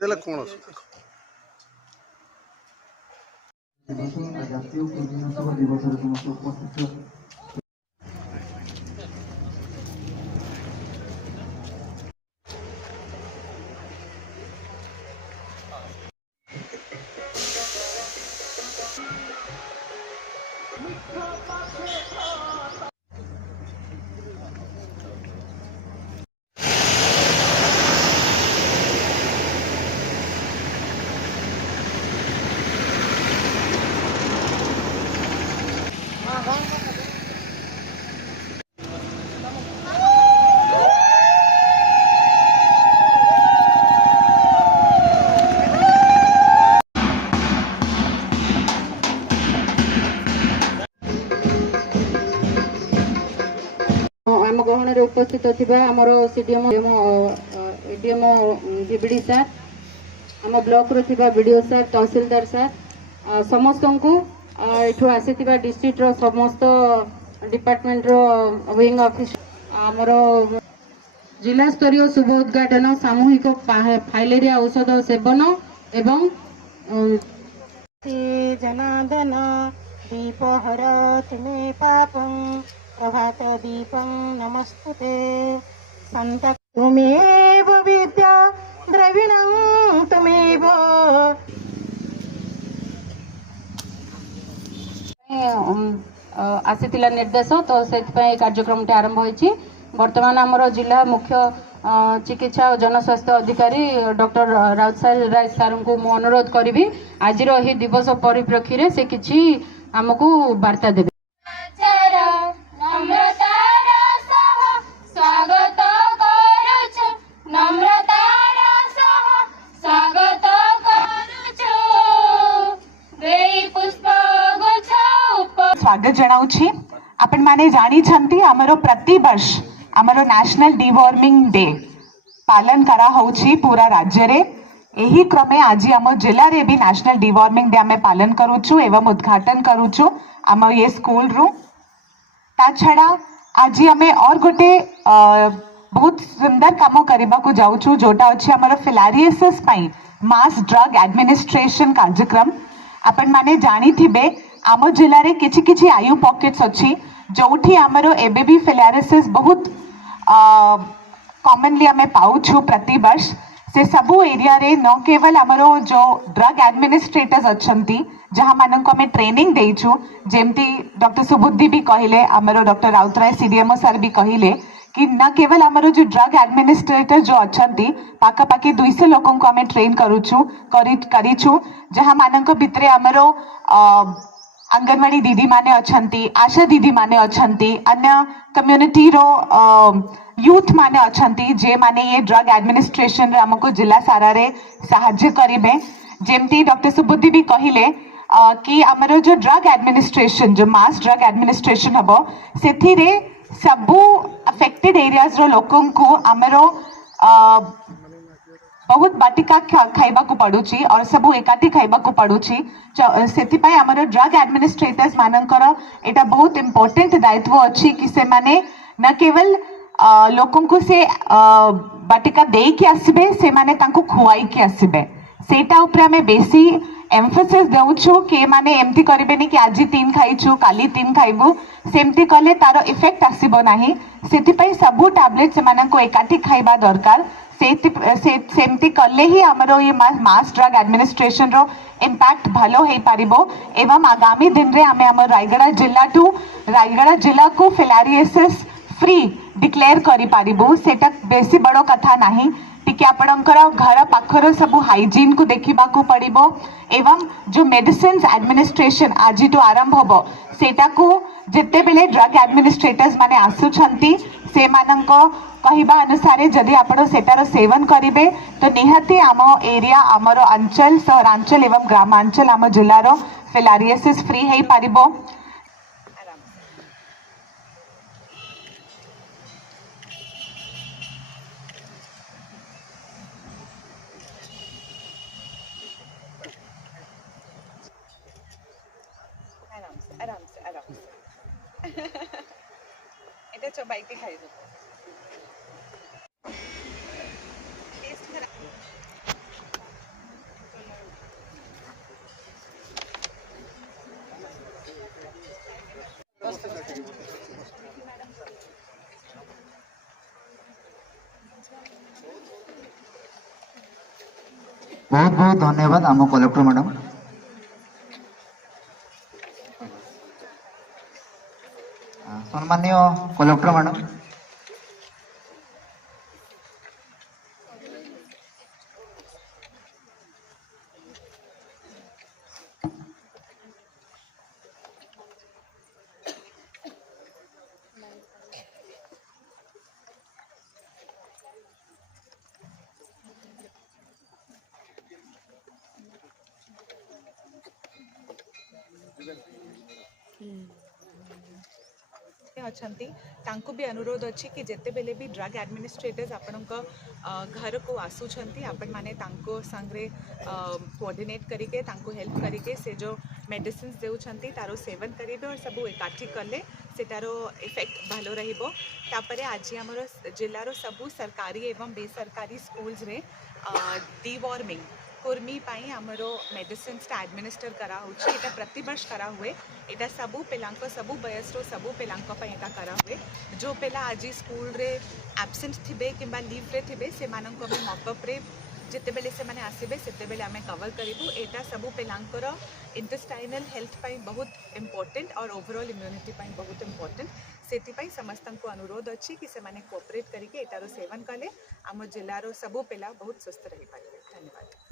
ಇದೆಲ್ಲ ಕೋಣಸ್ ଜାତୀୟ କୃଷି ଦିବସରେ ସମସ୍ତ ଉପସ୍ଥିତ आम ग्रहण में उपस्थित थिबा हमर सीडीएम एडीएम बीबीडी सर आम ब्लॉक रो थिबा बीडीओ सर तहसीलदार सर समस्त को एठू आसीथिबा डिस्ट्रिक्ट रो समस्त डिपार्टमेंट रो विंग ऑफिस आमर जिला स्तरीय शुभ उद्घाटन सामूहिक फाइलेरिया औषध सेवन एवं जनार्दन दीपहर तुम्हें पापं प्रभात दीपं नमस्तुते संत तुमेव विद्या द्रविणं तुमेव आसीथिला निर्देश तो से कार्यक्रम आरंभ होइछि। वर्तमान आमर जिला मुख्य चिकित्सा और जनस्वास्थ्य अधिकारी डॉक्टर राउतसारी राय सार को मु अनुरोध करी आज दिवस परिप्रेक्षी से किछि आमको वार्ता देवे। स्वागत जनाऊँ आपण माने जानी छंती हमरो प्रति वर्ष हमरो नेशनल डिवॉर्मिंग डे पालन करा होउछि पूरा राज्य रे। एही क्रमे आज हम जिला रे भी नेशनल डिवॉर्मिंग डे आमे पालन करूछु एवं उद्घाटन करूछु हम ये स्कूल रू। ता छड़ा आज हमें और गोटे बहुत सुंदर काम करबा को जाउछु जोटा अछि हमरो फिलारिएसिस पई मास ड्रग एडमिनिस्ट्रेशन कार्यक्रम। आपण माने जानी थिबे आम जिले में किछि किछि आयु पॉकेट्स अच्छी जोठी आमर एबे भी फिलारिसिस बहुत कॉमनली आमे पाउछु प्रति वर्ष से सबू एरिया रे न केवल आमर जो ड्रग एडमिनिस्ट्रेटर्स अच्छंती जहाँ मानन को आमे ट्रेनिंग देइछु जेमती डॉक्टर सुबुद्धि भी कहिले आमर डॉक्टर राउतराय सीडीएमओ सर भी कहिले कि न केवल आमर जो ड्रग एडमिनिस्ट्रेटर जो अच्छंती पाखापाखि 200 लोकों को आमे ट्रेन करूछु जहाँ मानन भितरे आमर अंगनवाड़ी दीदी माने अच्छंती आशा दीदी माने अच्छंती अन्य कम्युनिटी रो यूथ माने अच्छंती जे माने ये ड्रग एडमिनिस्ट्रेशन रे हमको जिला सारा रे सहाय्य करिवे। जेमती डॉक्टर सुबुद्धि भी कहिले कि हमरो जो ड्रग एडमिनिस्ट्रेशन जो मास ड्रग एडमिनिस्ट्रेशन हबो सेथि रे सबु अफेक्टेड एरियाज रो लोकों को हमरो बहुत बाटिका खाइबा को पड़ुची और सबू एकाठी खाइबा को पड़ुची सेति पय हमर ड्रग एडमिनिस्ट्रेटर्स मानकर एटा बहुत इंपोर्टेंट दायित्व अछि कि से माने न केवल लोकों को से बाटिका देई के आसीबे से माने तांको खुआई के आसीबे सेटा ऊपर हमें बेसी एम्फोसिस देउछु के माने एमती करिबेनी कि आज 3 खाइछु काली 3 खाइबु सेमती कले तारो इफेक्ट आसीबो नाही सेति पय सबू टैबलेट से मानन को एकाठी खाइबा दरकार सेमती कले ही हमरो ये मास ड्रग एडमिनिस्ट्रेशन रो इम्पैक्ट भलो हे पारिबो एवं आगामी दिन रे हमें हमर रायगड़ा जिला को फिलारिएसिस फ्री डिक्लेयर करि पारिबो सेटा बेसी बड़ो कथा नाही टिके आपणकर घर पाखर सब हाइजीन को देखा पड़ो एवं जो मेडिसिन एडमिनिस्ट्रेशन आज तो आरंभ हम सेटा को जिते बेले ड्रग एडमिनिस्ट्रेटर्स माने आसुछंती से मानक कहवा अनुसार जदि आपण सेटार सेवन करेंगे तो निहाती आम एरिया आमर अंचल सहरांचल एवं ग्रामांचल आम जिलार फिलारिएसिस फ्री हो पारिबो। आराम से এটা চবাইতে খাই দেব। টেস্ট बहुत बहुत धन्यवाद आम कलेक्टर मैडम। सम्माननीय कलेक्टर मैडम, अछंती तांको भी अनुरोध अच्छी कि जिते बेले भी ड्रग एडमिनिस्ट्रेटर्स आपणक घर को आसुछंती आपण माने तांको संगरे कोऑर्डिनेट करिके तांको हेल्प करिके से जो मेडिसिन देउछंती तारो सेवन करिबे और सब एकाठी कले से तारो इफेक्ट भलो रहिबो। तापरे आज हमर जिल्लारो सबु सरकारी एवं बेसरकारी स्कूल्स रे डिवॉर्मिंग कुर्मी पाई आमर मेडिसिन एडमिनिस्टर करा होछि। एटा प्रतिवर्ष करा हुए। एटा सबु पिलांको सबु बयसरो सबु पिलांको पाई एटा करा हुए। जो पिला आज स्कूल रे एब्सेंट थिबे किंबा लीव रे थिबे से माननको में मॉपअप रे जिते बेले से माने आसीबे सेते बेले आमे कवर करिबु। एटा सबु पिलांकर इंटेस्टाइनल हेल्थ पाई बहुत इंपोर्टेंट और ओवरऑल इम्यूनिटी पाई बहुत इंपोर्टेंट। सेति पाई समस्तनको अनुरोध अछि कि से माने कोऑपरेट करिके एटारो सेवन कले आम जिल्लारो सबु पिला बहुत सुस्थ रहि पारिबे। धन्यवाद।